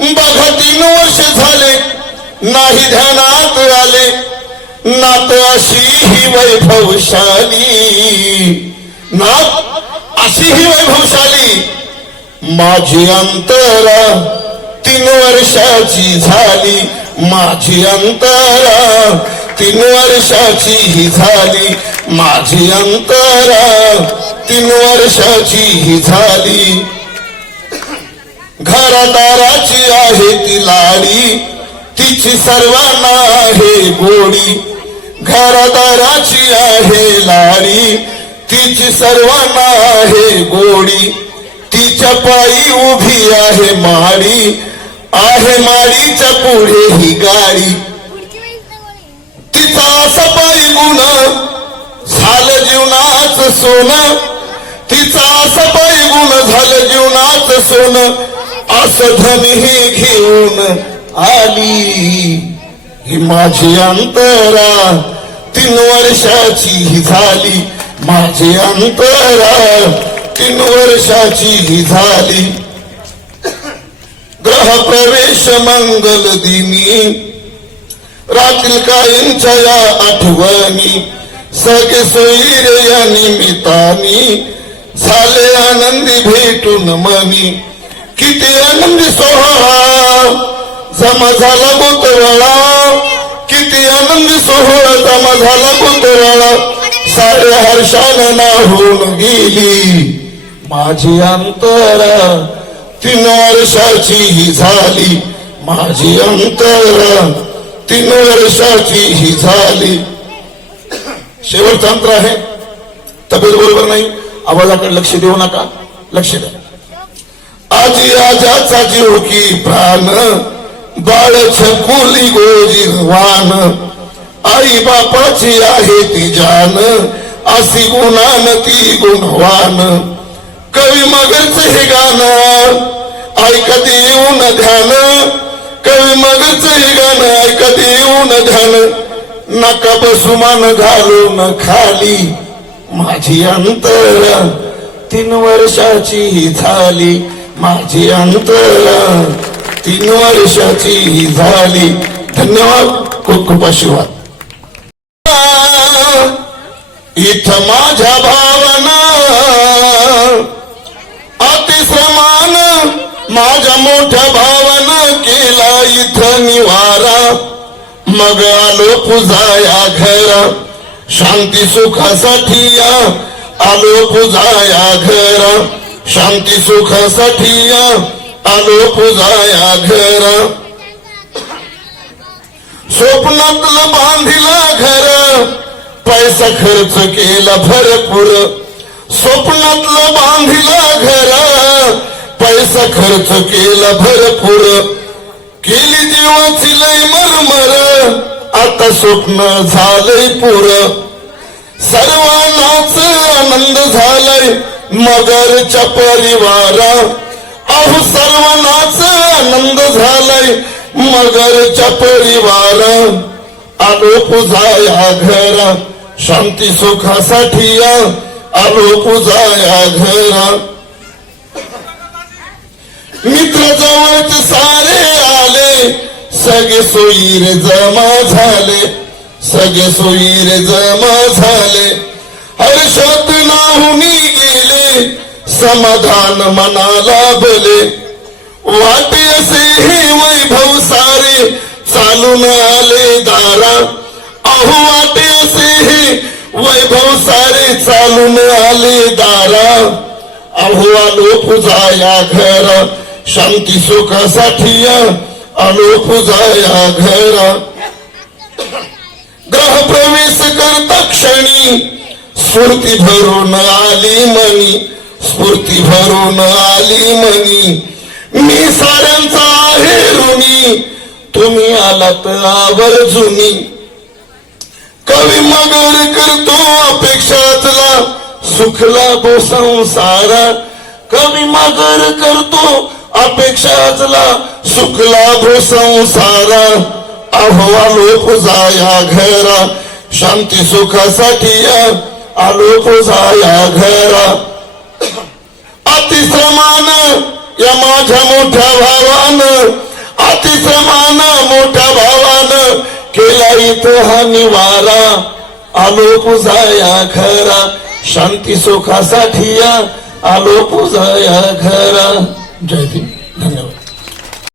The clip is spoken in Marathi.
बघा तीन वर्ष झाले नाही ध्यानात आले. नात अशी ही वैभवशाली. नात अशी ही वैभवशाली. माझी अंतरा तीन वर्षाची झाली. माझी अंतरा तीन वर्षाची ही झाली. माझी अंतरा तीन वर्षाची ही झाली. घरदाराची आहे ती लाडी. तिची सर्वांना आहे गोडी. घरदाराची आहे लाडी. तिची सर्वांना आहे गोडी. तिच्या पायी उभी आहे माडी. आहे माडीच्या पुढे ही गाडी. तिचा सपाई पायी गुण झालं जीवनाच सोनं. तिचा असं पायी गुण झालं जीवनात सोन. असं घेऊन आली. ही माझी अंतरा तीन वर्षाची ही झाली. माझी अंतरा तीन वर्षाची ही झाली. ग्रह प्रवेश मंगल दिनी रात्री कायंच्या या आठवणी सगळे सोयीर या निमित्तानी झाले आनंदी भेटून मनी. किती आनंदी सोहळा. जमा झाला गोतवाळा किती आनंदी सोहळा जमा झाला गोतवाळा साऱ्या हर्षानं नाहून गेली. माझी अंतर तीन वर्षाची ही झाली. माझी अंतर तीन वर्षाची ही झाली. शेवटचा अंतर आहे. तब्येत बरोबर नाही? आवाजाकडे लक्ष देऊ नका. लक्ष द्या. आजी आजाचा जीव की प्राण बाळ छकुली गोजी वान आई बापाची आहे ती जान अशी गुणान ती गुणवान. कवी मगरच हे गाणं ऐकत येऊन ध्यान. कवी मगरच हे गाणं ऐकत येऊन ध्यान. नका बसुमान घालून खाली माझी अंतर तीन वर्षाची झाली. माझी अंतर तीन वर्षाची झाली. धन्यवाद खूप खूप आशीर्वाद. इथं माझ्या भावना अतिसमान माझ्या मोठ्या भावना केला इथं निवारा. मग आलो पुजाया घर शांती सुखासाठी या. आलो पुजाया घर. शांती सुखासाठी आलो पुजाया घर. स्वप्नातलं बांधिला घर पैसा खर्च केला भरपूर. स्वप्नातलं बांधिला घर पैसा खर्च केला भरपूर. केली जीवाची लय मरमर आता स्वप्न झालंय पुर. सर्वांनाच आनंद झालाय. मगरच्या परिवारा अहो सर्वांनाच आनंद झालाय मगरच्या परिवारा आलो पुजाया घरा शांती सुखासाठी या. आलो पुजाया घरा मित्र जवळच सारे आले. सगळे सोयीर जमा झाले. सगळे सोयीर जमा झाले. हर्षात नाहुनी गेले समाधान मनाला बले. वाटे असे हे वैभव सारे चालून आले दारा. अहो वाटे असे हे वैभव सारे चालून आले दारा. अहो आलो पुजाया घर शांती सुखासाठी आलो आलो पुजाया घर. ग्रह प्रवेश करता क्षणी स्फूर्ती भरून आली मनी स्फूर्ती भरून आली मनी. मी साऱ्यांचा आहे ऋणी तुम्ही आलात आवर्जुनी. कवी मगर करतो अपेक्षातला सुखला बो संसारा. कवी मगर करतो अपेक्षातला सुखला भो संसारा. अहो लोक जाया घरा शांती सुखासाठी या. आलो कोसाया घरा। अतिसमान या माझ्या मोठ्या भावानं अतिसमान मोठ्या भावानं केला इथं हा निवारा। आलो पुजाया घरा। शांती सुखासाठी या आलो पुजाया घरा। जय भीम. धन्यवाद.